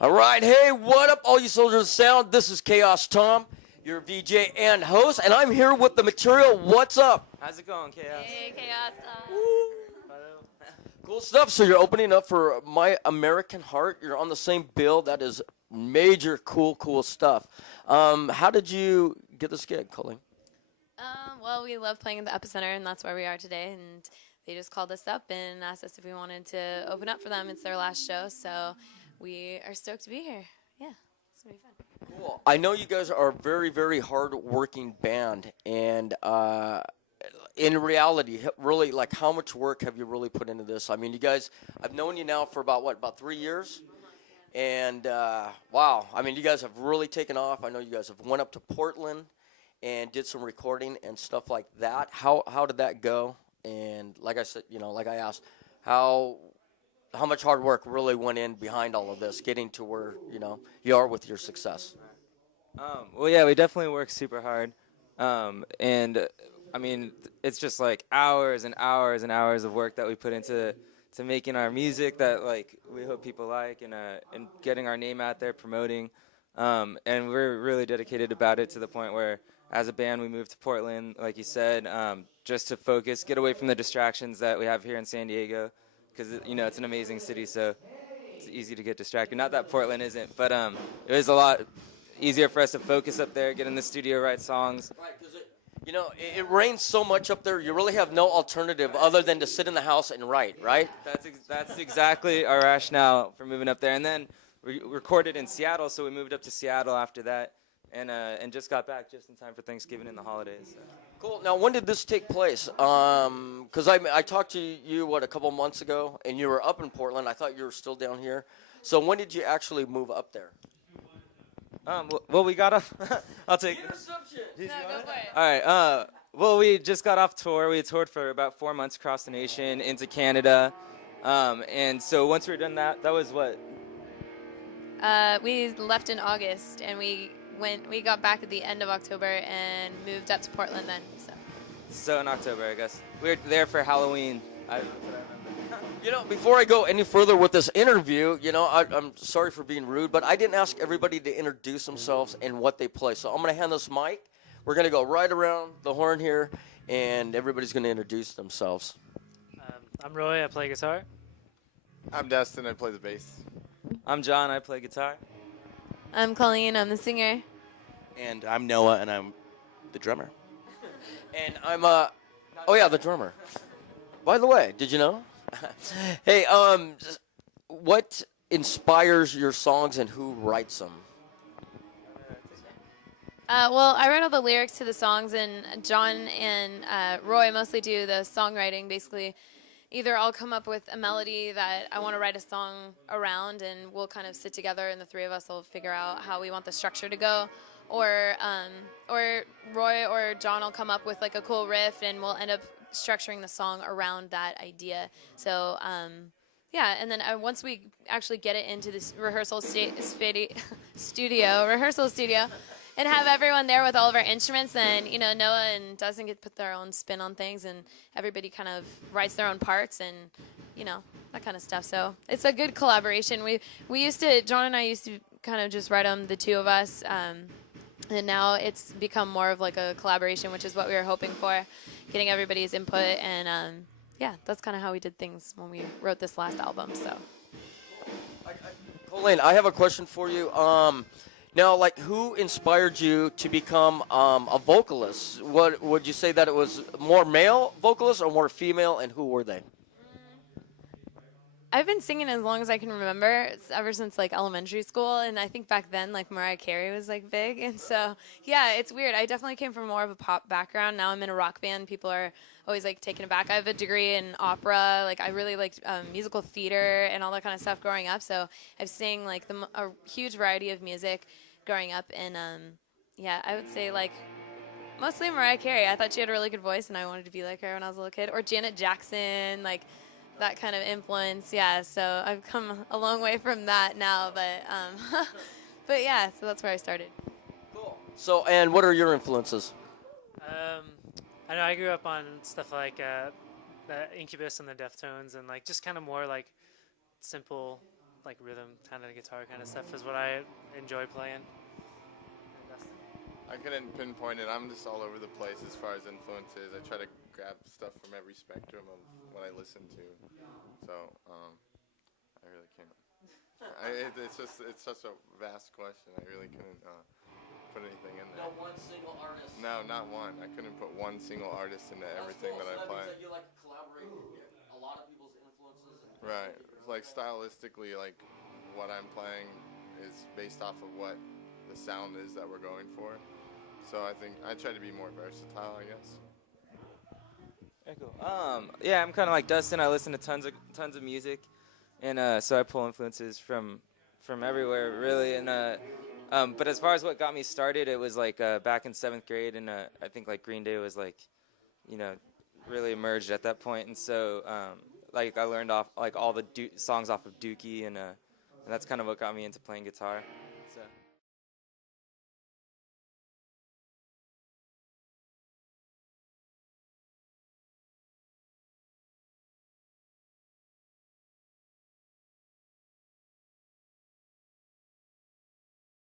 All right, hey, what up, all you soldiers of sound? This is Chaos Tom, your VJ and host, and I'm here with the material. What's up? How's it going, Chaos? Hey, Chaos. Cool stuff. So you're opening up for My American Heart. You're on the same bill. That is major cool stuff. How did you get this gig, Colleen? Well, we love playing at the Epicenter, and that's where we are today. And they just called us up and asked us if we wanted to open up for them. It's their last show, so we are stoked to be here. Yeah, it's going to be fun. Cool. I know you guys are a very hard-working band, and in reality, really, like, how much work have you really put into this? I mean, you guys, I've known you now for about 3 years, and wow, I mean, you guys have really taken off. I know you guys have went up to Portland and did some recording and stuff like that. How did that go? And like I said, like I asked, how much hard work really went in behind all of this, getting to where you are with your success? Well, yeah, we definitely work super hard, and I mean, it's just like hours and hours and hours of work that we put into making our music that like we hope people like, and getting our name out there, promoting, and we're really dedicated about it to the point where, as a band, we moved to Portland, like you said, just to focus, get away from the distractions that we have here in San Diego, because it's an amazing city, so it's easy to get distracted. Not that Portland isn't, but it was a lot easier for us to focus up there, get in the studio, write songs. Right, because it rains so much up there. You really have no alternative other than to sit in the house and write, right? That's exactly our rationale for moving up there. And then we recorded in Seattle, so we moved up to Seattle after that, and just got back just in time for Thanksgiving and the holidays. So. Cool. Now, when did this take place? Because I talked to you, a couple months ago, and you were up in Portland. I thought you were still down here. So when did you actually move up there? Well, we got off. I'll take it. Interception. No, go for it. All right. Well, we just got off tour. We toured for about 4 months across the nation into Canada. And so once we were done that was what? We left in August, and we got back at the end of October and moved up to Portland then. So in October, I guess. We were there for Halloween. Before I go any further with this interview, I'm sorry for being rude, but I didn't ask everybody to introduce themselves and what they play. So I'm going to hand this mic. We're going to go right around the horn here, and everybody's going to introduce themselves. I'm Roy. I play guitar. I'm Dustin. I play the bass. I'm John. I play guitar. I'm Colleen. I'm the singer. And I'm Noah, and I'm the drummer. And I'm the drummer. By the way, did you know? Hey, what inspires your songs and who writes them? Well, I write all the lyrics to the songs, and John and Roy mostly do the songwriting. Basically, either I'll come up with a melody that I want to write a song around, and we'll kind of sit together, and the three of us will figure out how we want the structure to go. Or Roy or John will come up with like a cool riff, and we'll end up structuring the song around that idea. So and then once we actually get it into this rehearsal studio and have everyone there with all of our instruments, then Noah and Dustin get to put their own spin on things, and everybody kind of writes their own parts, and that kind of stuff. So it's a good collaboration. John and I used to kind of just write them, the two of us, and now it's become more of like a collaboration, which is what we were hoping for, getting everybody's input, and that's kind of how we did things when we wrote this last album. So, Colleen, I have a question for you. Now, like, who inspired you to become a vocalist? What would you say that it was more male vocalists or more female, and who were they? I've been singing as long as I can remember, ever since like elementary school, and I think back then like Mariah Carey was like big, and so it's weird. I definitely came from more of a pop background. Now I'm in a rock band. People are always like taken aback. I have a degree in opera. Like I really liked musical theater and all that kind of stuff growing up. So I've sang like a huge variety of music growing up, and I would say like mostly Mariah Carey. I thought she had a really good voice, and I wanted to be like her when I was a little kid. Or Janet Jackson, like that kind of influence. Yeah, so I've come a long way from that now, but so that's where I started. Cool. So, and what are your influences? I know I grew up on stuff like the Incubus and the Deftones, and like just kind of more like simple like rhythm kind of guitar kind of stuff is what I enjoy playing. I couldn't pinpoint it. I'm just all over the place as far as influences. I try to grab stuff from every spectrum of what I listen to. So I really can't. It's such a vast question. I really couldn't put anything in there. No one single artist. No, not one. I couldn't put one single artist into everything cool. that I So play. that means that you like to collaborate with a lot of people's influences. Right. Like stylistically, like what I'm playing is based off of what the sound is that we're going for. So I think I try to be more versatile, I guess. Very cool. Yeah, I'm kind of like Dustin. I listen to tons of music, and so I pull influences from everywhere, really. And but as far as what got me started, it was like back in 7th grade, and I think like Green Day was like, really emerged at that point. And so like I learned off like all the songs off of Dookie, and that's kind of what got me into playing guitar. So.